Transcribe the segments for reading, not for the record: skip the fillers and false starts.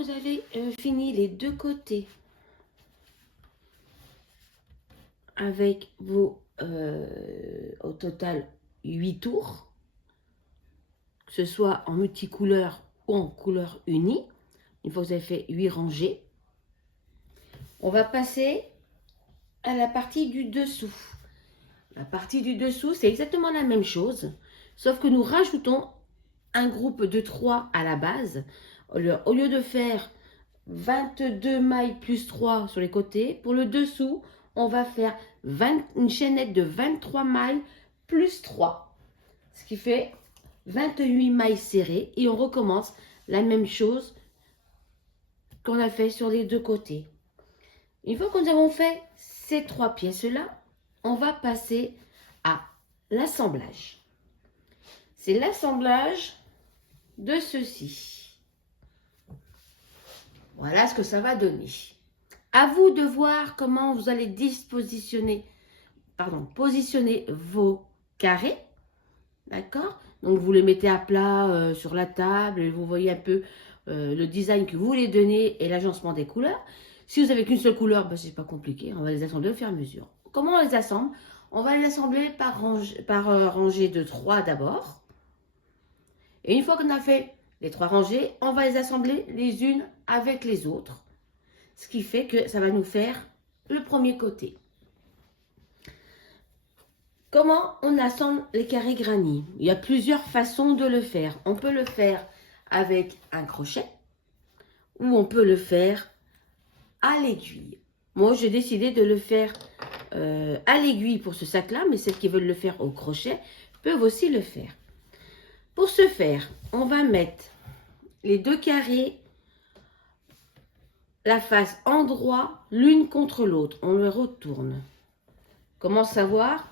que vous avez fini les deux côtés avec vos, au total, 8 tours, que ce soit en multicouleur ou en couleur unie, une fois que vous avez fait 8 rangées, on va passer à la partie du dessous. La partie du dessous, c'est exactement la même chose, sauf que nous rajoutons un groupe de 3 à la base. Au lieu de faire 22 mailles plus 3 sur les côtés, pour le dessous, on va faire une chaînette de 23 mailles plus 3, ce qui fait 28 mailles serrées, et on recommence la même chose qu'on a fait sur les deux côtés. Une fois que nous avons fait ces 3 pièces-là, on va passer à l'assemblage. C'est l'assemblage de ceci. Voilà ce que ça va donner. À vous de voir comment vous allez positionner vos carrés. D'accord? Donc vous les mettez à plat sur la table et vous voyez un peu le design que vous voulez donner et l'agencement des couleurs. Si vous n'avez qu'une seule couleur, ben, c'est pas compliqué. On va les assembler au fur et à mesure. Comment on les assemble? On va les assembler par rangée de 3 d'abord. Et une fois qu'on a fait les 3 rangées, on va les assembler les unes avec les autres. Ce qui fait que ça va nous faire le premier côté. Comment on assemble les carrés granit? Il y a plusieurs façons de le faire. On peut le faire avec un crochet ou on peut le faire à l'aiguille. Moi, j'ai décidé de le faire à l'aiguille pour ce sac-là, mais celles qui veulent le faire au crochet peuvent aussi le faire. Pour ce faire, on va mettre les deux carrés, la face en droit, l'une contre l'autre. On le retourne. Comment savoir?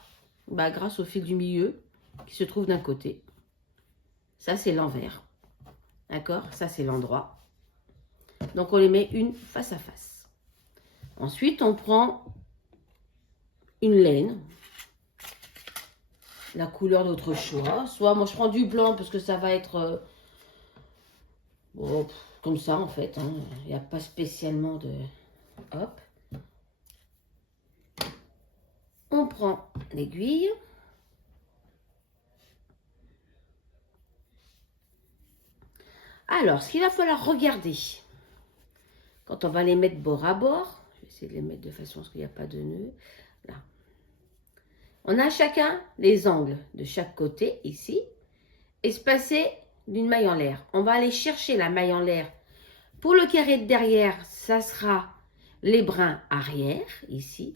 Bah, grâce au fil du milieu qui se trouve d'un côté. Ça, c'est l'envers. D'accord? Ça, c'est l'endroit. Donc, on les met une face à face. Ensuite, on prend une laine. La couleur de votre choix. Soit, moi, je prends du blanc parce que ça va être comme ça, en fait. Hein. Il n'y a pas spécialement de... Hop. On prend l'aiguille. Alors, ce qu'il va falloir regarder, quand on va les mettre bord à bord, je vais essayer de les mettre de façon à ce qu'il n'y a pas de nœud. Là. On a chacun les angles de chaque côté, ici, espacés d'une maille en l'air. On va aller chercher la maille en l'air. Pour le carré de derrière, ça sera les brins arrière, ici.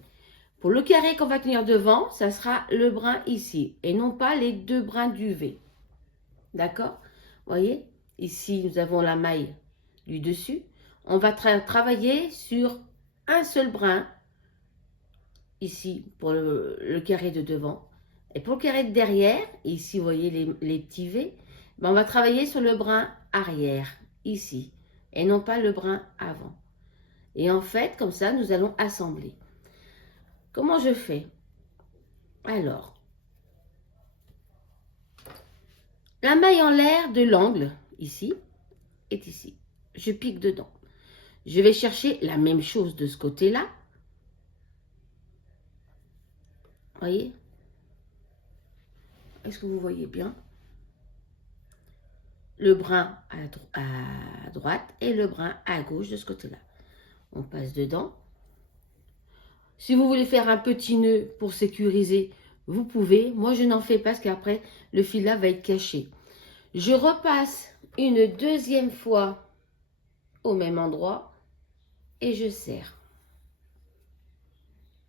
Pour le carré qu'on va tenir devant, ça sera le brin ici, et non pas les deux brins du V. D'accord? Vous voyez? Ici, nous avons la maille du dessus. On va travailler sur un seul brin, ici, pour le carré de devant. Et pour le carré de derrière, ici, vous voyez les petits V, ben on va travailler sur le brin arrière, ici, et non pas le brin avant. Et en fait, comme ça, nous allons assembler. Comment je fais? Alors, la maille en l'air de l'angle, ici, est ici. Je pique dedans. Je vais chercher la même chose de ce côté-là. Voyez? Est-ce que vous voyez bien? Le brin à droite et le brin à gauche de ce côté-là. On passe dedans. Si vous voulez faire un petit nœud pour sécuriser, vous pouvez. Moi, je n'en fais pas parce qu'après, le fil là va être caché. Je repasse une deuxième fois au même endroit et je serre.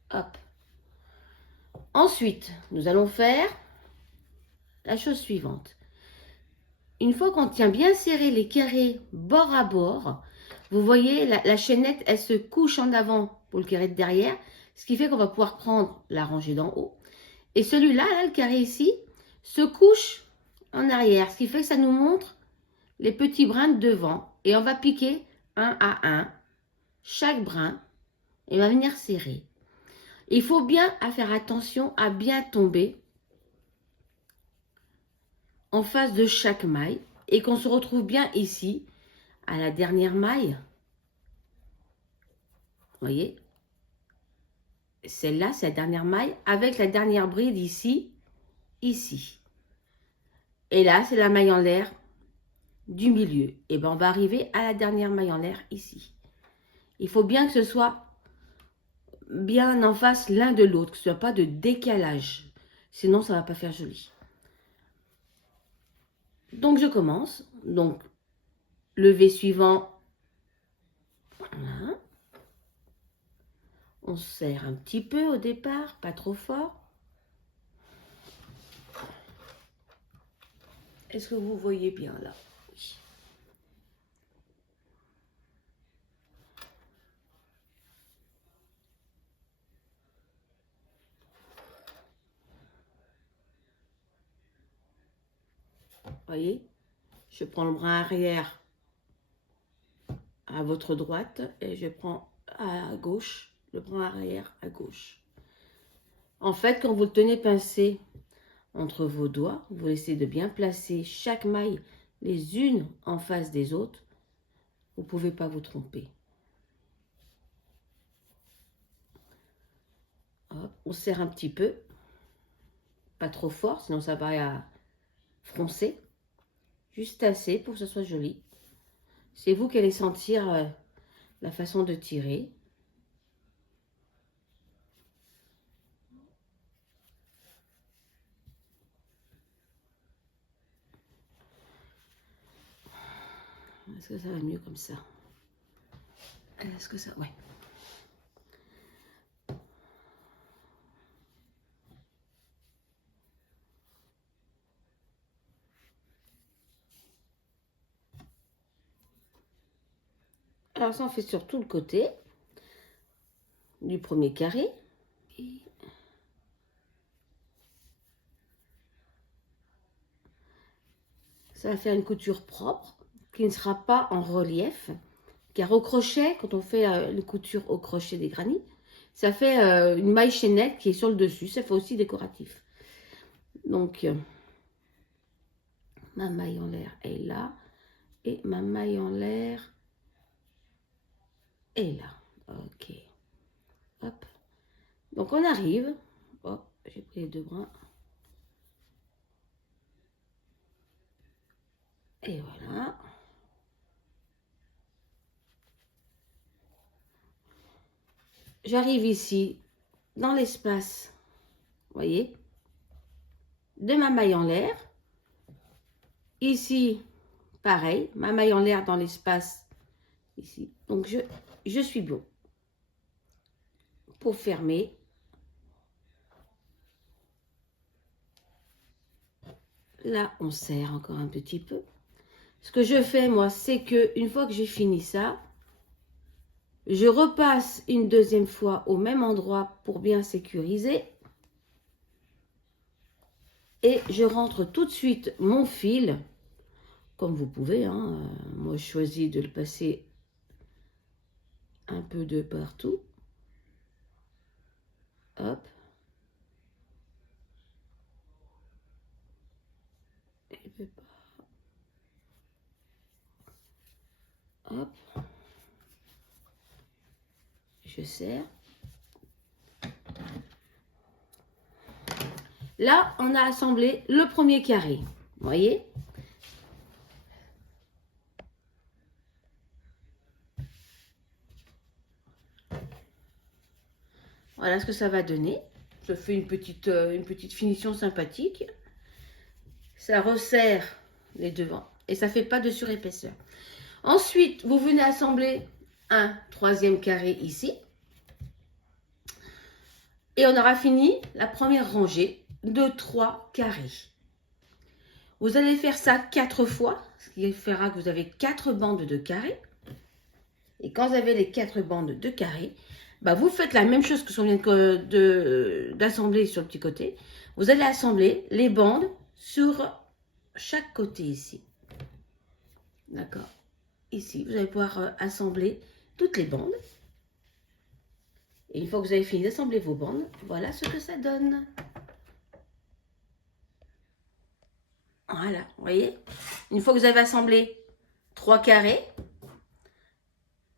Hop. Ensuite, nous allons faire la chose suivante. Une fois qu'on tient bien serré les carrés bord à bord, vous voyez, la chaînette, elle se couche en avant pour le carré de derrière, ce qui fait qu'on va pouvoir prendre la rangée d'en haut. Et celui-là, là, le carré ici, se couche en arrière, ce qui fait que ça nous montre les petits brins de devant. Et on va piquer un à un chaque brin et on va venir serrer. Il faut bien faire attention à bien tomber en face de chaque maille et qu'on se retrouve bien ici à la dernière maille. Vous voyez? Celle-là, c'est la dernière maille avec la dernière bride ici, ici. Et là, c'est la maille en l'air du milieu. Et bien, on va arriver à la dernière maille en l'air ici. Il faut bien que ce soit bien en face l'un de l'autre, que ce ne soit pas de décalage. Sinon, ça ne va pas faire joli. Donc, je commence. Donc, le V suivant. Voilà. On serre un petit peu au départ, pas trop fort. Est-ce que vous voyez bien là? Oui. Voyez, je prends le bras arrière à votre droite et je prends à gauche le bras arrière à gauche. En fait, quand vous le tenez pincé entre vos doigts, vous essayez de bien placer chaque maille les unes en face des autres. Vous ne pouvez pas vous tromper. Hop, on serre un petit peu, pas trop fort, sinon ça va froncer. Juste assez pour que ce soit joli. C'est vous qui allez sentir la façon de tirer. Est-ce que ça va mieux comme ça? Est-ce que ça... Ouais. Alors ça, on fait sur tout le côté du premier carré. Et ça va faire une couture propre qui ne sera pas en relief. Car au crochet, quand on fait une couture au crochet des granits, ça fait une maille chaînette qui est sur le dessus. Ça fait aussi décoratif. Donc, ma maille en l'air est là. Et ma maille en l'air est là. Ok. Hop. Donc, on arrive. Oh, j'ai pris les deux brins. Et voilà. J'arrive ici, dans l'espace, vous voyez, de ma maille en l'air. Ici, pareil, ma maille en l'air dans l'espace, ici. Donc, je suis bon. Pour fermer. Là, on serre encore un petit peu. Ce que je fais, moi, c'est que une fois que j'ai fini ça, je repasse une deuxième fois au même endroit pour bien sécuriser. Et je rentre tout de suite mon fil, comme vous pouvez. Hein. Moi, je choisis de le passer un peu de partout. Hop. Et puis, hop. Je serre. Là, on a assemblé le premier carré. Vous voyez? Voilà ce que ça va donner. Je fais une petite finition sympathique. Ça resserre les devants et ça fait pas de surépaisseur. Ensuite, vous venez assembler un troisième carré ici. Et on aura fini la première rangée de 3 carrés. Vous allez faire ça 4 fois, ce qui fera que vous avez 4 bandes de carrés. Et quand vous avez les 4 bandes de carrés, bah vous faites la même chose que ce qu'on vient d'assembler sur le petit côté. Vous allez assembler les bandes sur chaque côté ici. D'accord? Ici, vous allez pouvoir assembler toutes les bandes. Et une fois que vous avez fini d'assembler vos bandes, voilà ce que ça donne. Voilà, vous voyez? Une fois que vous avez assemblé 3 carrés,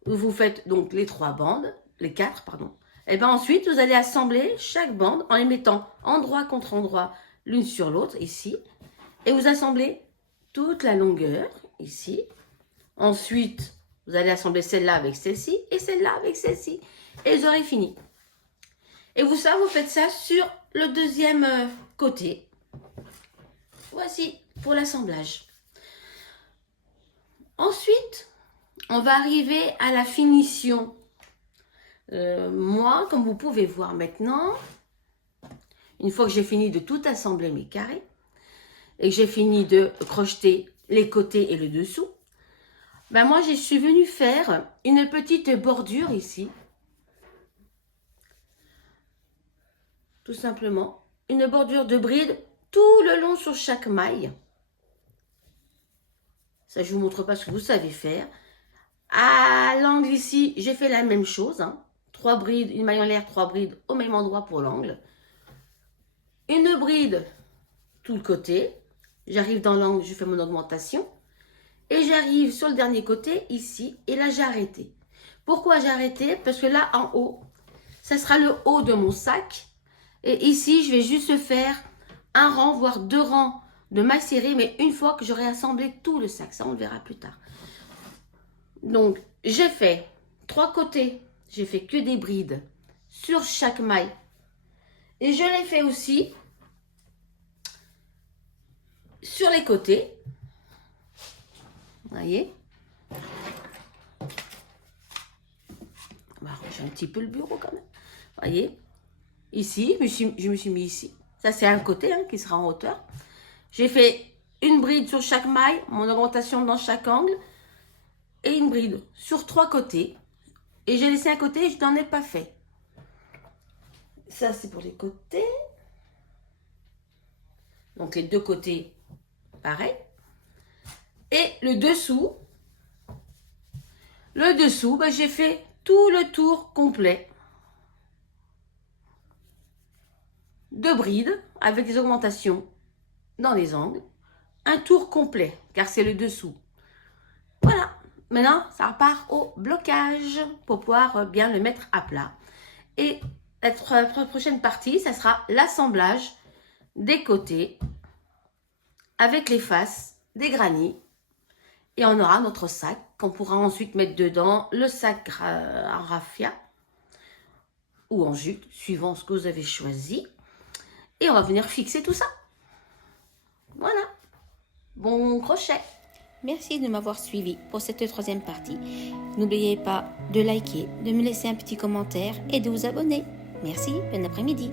vous faites donc les 3 bandes, les 4, pardon. Et bien ensuite, vous allez assembler chaque bande en les mettant endroit contre endroit, l'une sur l'autre, ici. Et vous assemblez toute la longueur, ici. Ensuite, vous allez assembler celle-là avec celle-ci et celle-là avec celle-ci. Et vous aurez fini. Et vous faites ça sur le deuxième côté. Voici pour l'assemblage. Ensuite, on va arriver à la finition. Moi, comme vous pouvez voir maintenant, une fois que j'ai fini de tout assembler mes carrés et que j'ai fini de crocheter les côtés et le dessous, ben moi, je suis venue faire une petite bordure ici. Tout simplement, une bordure de bride tout le long sur chaque maille. Ça, je ne vous montre pas ce que vous savez faire. À l'angle ici, j'ai fait la même chose. 3 brides, une maille en l'air, 3 brides au même endroit pour l'angle. Une bride tout le côté. J'arrive dans l'angle, je fais mon augmentation. Et j'arrive sur le dernier côté, ici. Et là, j'ai arrêté. Pourquoi j'ai arrêté? Parce que là, en haut, ça sera le haut de mon sac. Et ici, je vais juste faire un rang, voire 2 rangs de mailles serrées, mais une fois que j'aurai assemblé tout le sac. Ça, on le verra plus tard. Donc, j'ai fait 3 côtés. J'ai fait que des brides sur chaque maille. Et je l'ai fait aussi sur les côtés. Vous voyez? On va ranger un petit peu le bureau quand même. Vous voyez? Ici, je me suis mis ici. Ça, c'est un côté qui sera en hauteur. J'ai fait une bride sur chaque maille, mon augmentation dans chaque angle. Et une bride sur 3 côtés. Et j'ai laissé un côté et je n'en ai pas fait. Ça, c'est pour les côtés. Donc, les 2 côtés, pareil. Et le dessous, ben, j'ai fait tout le tour complet de brides avec des augmentations dans les angles. Un tour complet, car c'est le dessous. Voilà. Maintenant, ça repart au blocage pour pouvoir bien le mettre à plat. Et la prochaine partie, ça sera l'assemblage des côtés avec les faces des granits. Et on aura notre sac qu'on pourra ensuite mettre dedans, le sac en raffia ou en jute, suivant ce que vous avez choisi. Et on va venir fixer tout ça. Voilà. Bon crochet. Merci de m'avoir suivi pour cette 3e partie. N'oubliez pas de liker, de me laisser un petit commentaire et de vous abonner. Merci, bon après-midi.